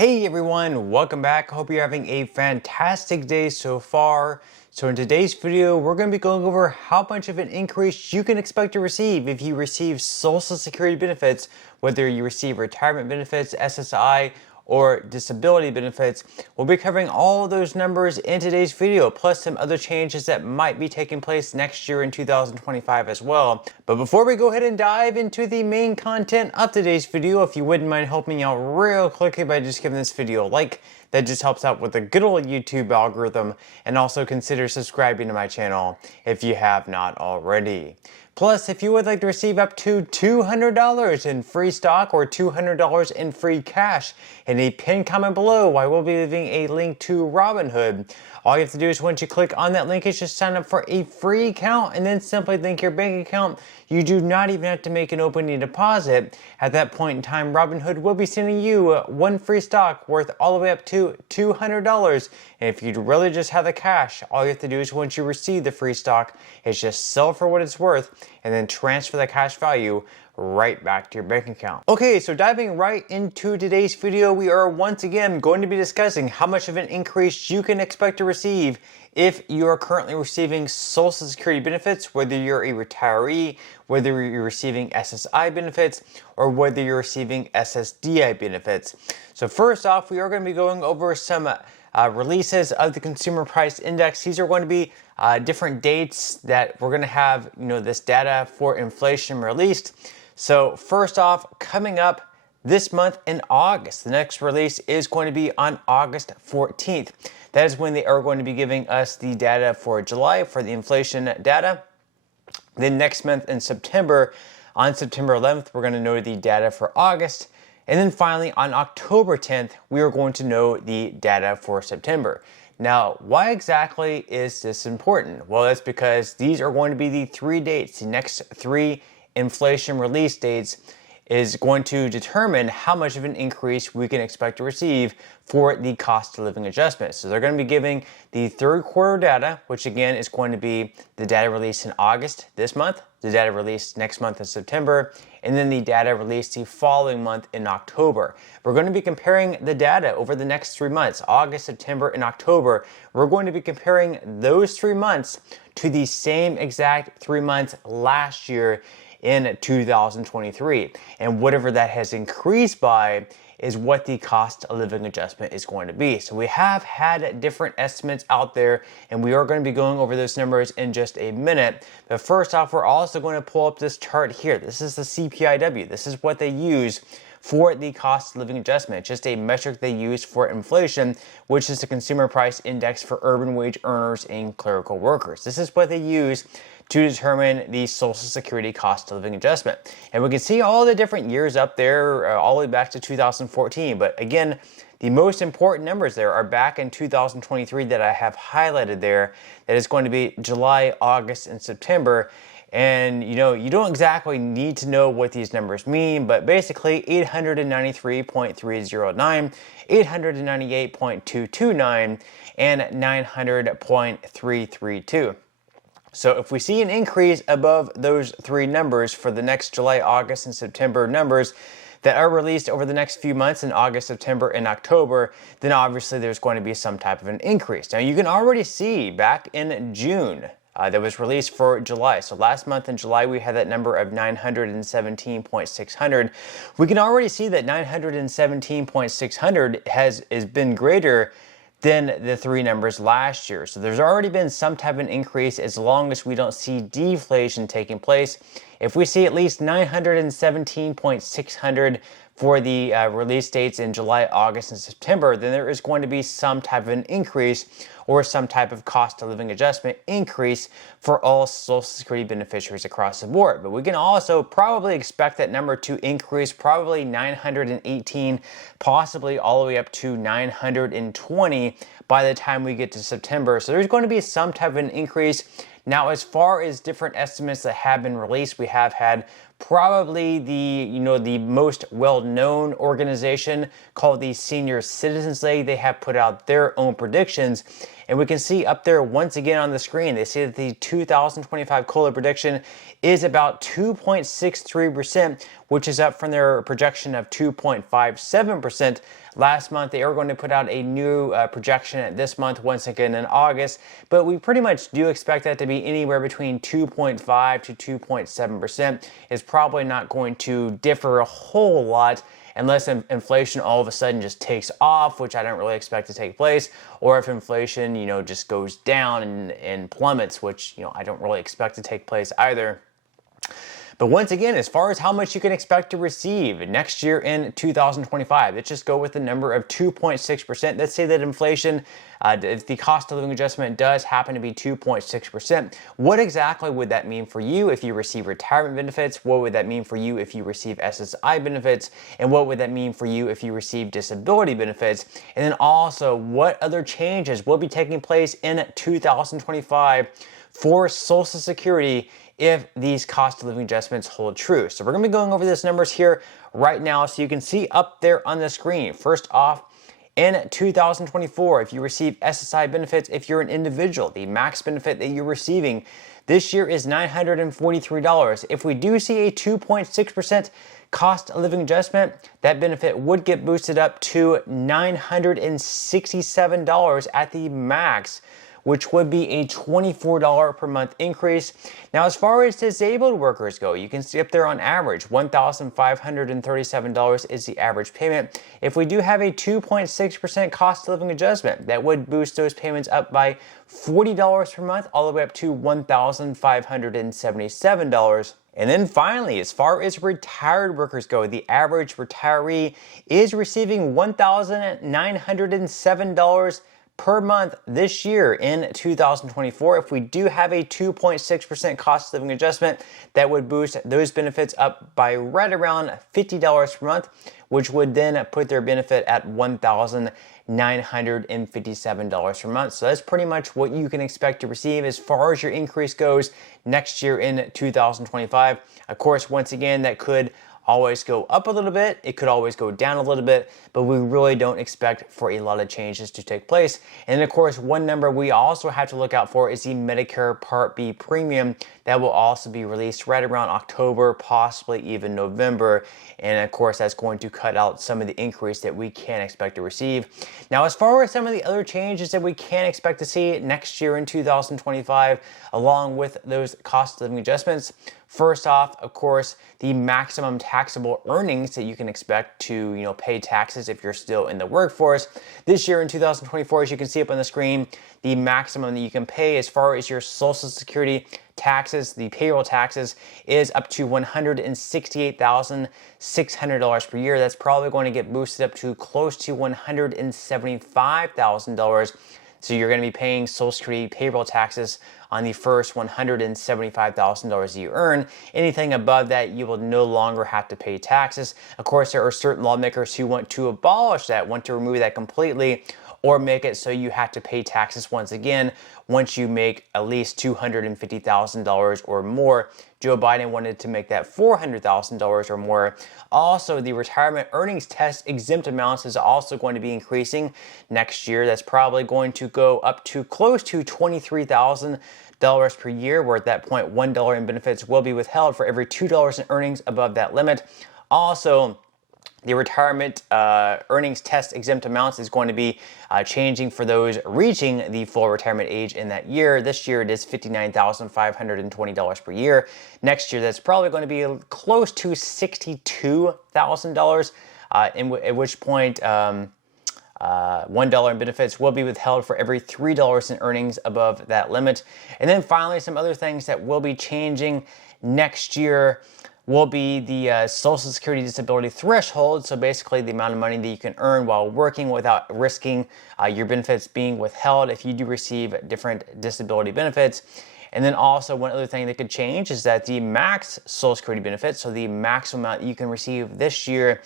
Hey everyone, welcome back. Hope you're having a fantastic day so far. So in today's video, we're going to be going over how much of an increase you can expect to receive if you receive Social Security benefits, whether you receive retirement benefits, SSI, or disability benefits. We'll be covering all of those numbers in today's video, plus some other changes that might be taking place next year in 2025 as well. But before we go ahead and dive into the main content of today's video, if you wouldn't mind helping me out real quickly by just giving this video a like, that just helps out with the good old YouTube algorithm, and also consider subscribing to my channel if you have not already. Plus, if you would like to receive up to $200 in free stock or $200 in free cash, in a pinned comment below, I will be leaving a link to Robinhood. All you have to do is once you click on that link is just sign up for a free account and then simply link your bank account. You do not even have to make an opening deposit. At that point in time, Robinhood will be sending you one free stock worth all the way up to $200. And if you really just have the cash, all you have to do is once you receive the free stock is just sell for what it's worth and then transfer the cash value right back to your bank account. Okay, so diving right into today's video, we are once again going to be discussing how much of an increase you can expect to receive if you are currently receiving Social Security benefits, whether you're a retiree, whether you're receiving SSI benefits, or whether you're receiving SSDI benefits. So first off, we are going to be going over some releases of the Consumer Price Index. These are going to be different dates that we're going to have, this data for inflation released. So first off, coming up this month in August, the next release is going to be on August 14th. That is when they are going to be giving us the data for July for the inflation data. Then next month in September, on September 11th, we're going to know the data for August. And then finally on October 10th, we are going to know the data for September. Now, why exactly is this important? Well, that's because these are going to be the three dates, the next three inflation release dates is going to determine how much of an increase we can expect to receive for the cost of living adjustment. So they're going to be giving the third quarter data, which again is going to be the data released in August this month, the data released next month in September, and then the data released the following month in October. We're going to be comparing the data over the next 3 months, August, September, and October. We're going to be comparing those 3 months to the same exact 3 months last year in 2023. And whatever that has increased by is what the cost of living adjustment is going to be. So we have had different estimates out there, and we are going to be going over those numbers in just a minute. But first off, we're also going to pull up this chart here. This is the CPIW. This is what they use for the cost of living adjustment, just a metric they use for inflation, which is the Consumer Price Index for urban wage earners and clerical workers. This is what they use to determine the Social Security cost of living adjustment. And we can see all the different years up there, all the way back to 2014. But again, the most important numbers there are back in 2023 that I have highlighted there. That is going to be July, August, and September. And you don't exactly need to know what these numbers mean, but basically 893.309, 898.229, and 900.332. So if we see an increase above those three numbers for the next July, August, and September numbers that are released over the next few months in August, September, and October, then obviously there's going to be some type of an increase. Now you can already see back in June, that was released for July. So last month in July, we had that number of 917.600. We can already see that 917.600 has been greater than the three numbers last year. So there's already been some type of an increase as long as we don't see deflation taking place. If we see at least 917.600 for the release dates in July, August, and September, then there is going to be some type of an increase or some type of cost of living adjustment increase for all Social Security beneficiaries across the board. But we can also probably expect that number to increase probably 918, possibly all the way up to 920 by the time we get to September. So there's going to be some type of an increase. Now, as far as different estimates that have been released, we have had probably the most well-known organization called the Senior Citizens League. They have put out their own predictions, and we can see up there once again on the screen, they say that the 2025 COLA prediction is about 2.63%, which is up from their projection of 2.57%. Last month, they are going to put out a new projection this month, once again in August, but we pretty much do expect that to be anywhere between 2.5 to 2.7%. It's probably not going to differ a whole lot unless inflation all of a sudden just takes off, which I don't really expect to take place, or if inflation, just goes down and plummets, which, I don't really expect to take place either. But once again, as far as how much you can expect to receive next year in 2025, let's just go with the number of 2.6%. Let's say that inflation, if the cost of living adjustment does happen to be 2.6%, what exactly would that mean for you if you receive retirement benefits? What would that mean for you if you receive SSI benefits? And what would that mean for you if you receive disability benefits? And then also, what other changes will be taking place in 2025 for Social Security if these cost of living adjustments hold true? So we're going to be going over these numbers here right now so you can see up there on the screen. First off, in 2024, if you receive SSI benefits, if you're an individual, the max benefit that you're receiving this year is $943. If we do see a 2.6% cost of living adjustment, that benefit would get boosted up to $967 at the max, which would be a $24 per month increase. Now, as far as disabled workers go, you can see up there on average, $1,537 is the average payment. If we do have a 2.6% cost of living adjustment, that would boost those payments up by $40 per month, all the way up to $1,577. And then finally, as far as retired workers go, the average retiree is receiving $1,907 per month this year in 2024. If we do have a 2.6% cost of living adjustment, that would boost those benefits up by right around $50 per month, which would then put their benefit at $1,957 per month. So that's pretty much what you can expect to receive as far as your increase goes next year in 2025. Of course, once again, that could always go up a little bit, it could always go down a little bit, but we really don't expect for a lot of changes to take place. And then of course, one number we also have to look out for is the Medicare Part B premium. That will also be released right around October, possibly even November. And of course, that's going to cut out some of the increase that we can expect to receive. Now, as far as some of the other changes that we can expect to see next year in 2025, along with those cost of living adjustments, first off, of course, the maximum taxable earnings that you can expect to, pay taxes if you're still in the workforce. This year in 2024, as you can see up on the screen, the maximum that you can pay as far as your Social Security taxes, the payroll taxes, is up to $168,600 per year. That's probably going to get boosted up to close to $175,000. So you're going to be paying Social Security payroll taxes on the first $175,000 you earn. Anything above that, you will no longer have to pay taxes. Of course, there are certain lawmakers who want to abolish that, want to remove that completely, or make it so you have to pay taxes once again once you make at least $250,000 or more. Joe Biden wanted to make that $400,000 or more. Also, the retirement earnings test exempt amounts is also going to be increasing next year. That's probably going to go up to close to $23,000 per year, where at that point, $1 in benefits will be withheld for every $2 in earnings above that limit. Also, the retirement earnings test exempt amounts is going to be changing for those reaching the full retirement age in that year. This year it is $59,520 per year. Next year that's probably going to be close to $62,000, at which point $1 in benefits will be withheld for every $3 in earnings above that limit. And then finally, some other things that will be changing next year will be the Social Security disability threshold. So basically the amount of money that you can earn while working without risking your benefits being withheld if you do receive different disability benefits. And then also one other thing that could change is that the max Social Security benefits, so the maximum amount you can receive this year,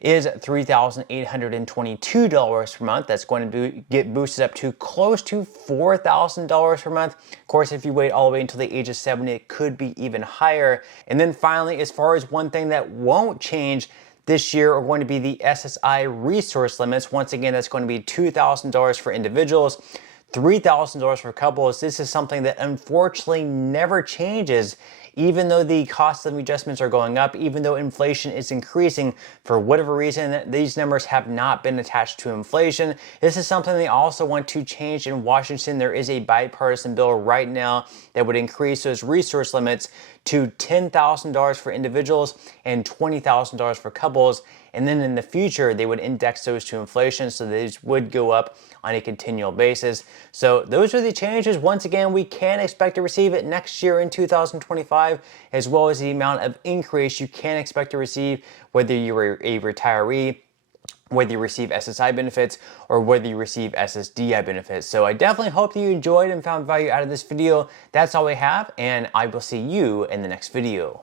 is $3,822 per month. That's going to get boosted up to close to $4,000 per month. Of course, if you wait all the way until the age of 70, it could be even higher. And then finally, as far as one thing that won't change this year are going to be the SSI resource limits. Once again, that's going to be $2,000 for individuals, $3,000 for couples. This is something that unfortunately never changes, even though the cost of adjustments are going up, even though inflation is increasing. For whatever reason, these numbers have not been attached to inflation. This is something they also want to change in Washington. There is a bipartisan bill right now that would increase those resource limits to $10,000 for individuals and $20,000 for couples. And then in the future, they would index those to inflation, so these would go up on a continual basis. So those are the changes. Once again, we can expect to receive it next year in 2025, as well as the amount of increase you can expect to receive, whether you're a retiree, whether you receive SSI benefits, or whether you receive SSDI benefits. So I definitely hope that you enjoyed and found value out of this video. That's all we have, and I will see you in the next video.